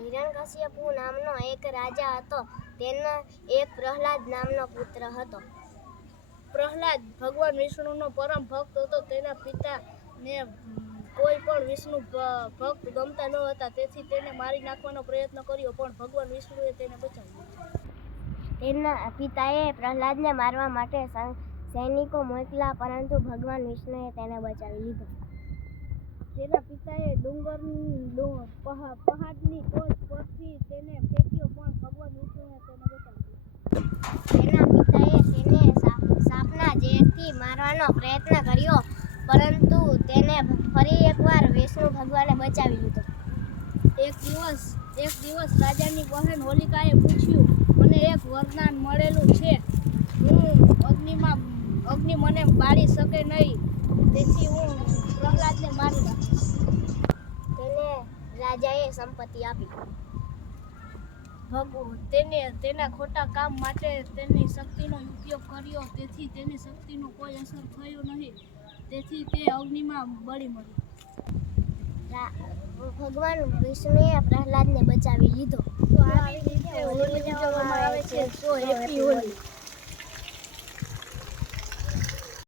હિરણ્યકશિપુ નામનો એક રાજા હતો. તેના એક પ્રહલાદ નામનો પુત્ર હતો. પ્રહલાદ ભગવાન વિષ્ણુનો પરમ ભક્ત હતો. તેના પિતાને કોઈ પણ વિષ્ણુ ભક્ત ગમતા ન હતા. તેથી તેને મારી નાખવાનો પ્રયત્ન કર્યો, પણ ભગવાન વિષ્ણુએ તેને બચાવ્યો. તેના પિતાએ પ્રહલાદને મારવા માટે સૈનિકો મોકલ્યા, પરંતુ ભગવાન વિષ્ણુએ તેને બચાવી લીધો. તેના પિતાએ પહાડની ટોચ પરથી તેને ફેંક્યો, પણ ભગવાન વિષ્ણુએ તેને બચાવી લીધો. તેના પિતાએ તેને સાપના ઝેરથી મારવાનો પ્રયત્ન કર્યો, પરંતુ તેને ફરી એકવાર વિષ્ણુ ભગવાને બચાવી લીધો. એક દિવસ રાજાની બહેન હોલિકાએ પૂછ્યું, મને એક વરદાન મળેલું છે. અગ્નિ મને બાળી શકે નહીં, તેથી હું પ્રહલાદને મારી નાખીશ. તેને રાજાએ સંપત્તિ આપી. તેના ખોટા કામ માટે તેની શક્તિનો ઉપયોગ કર્યો, તેથી તેની શક્તિનો કોઈ અસર થયો નહીં. તેથી તે અગ્નિમાં બળી મરી. ભગવાન વિષ્ણુએ પ્રહલાદને બચાવી લીધો. તો આવી રીતે હોલી ઉજવવામાં આવે છે. So happy Holi.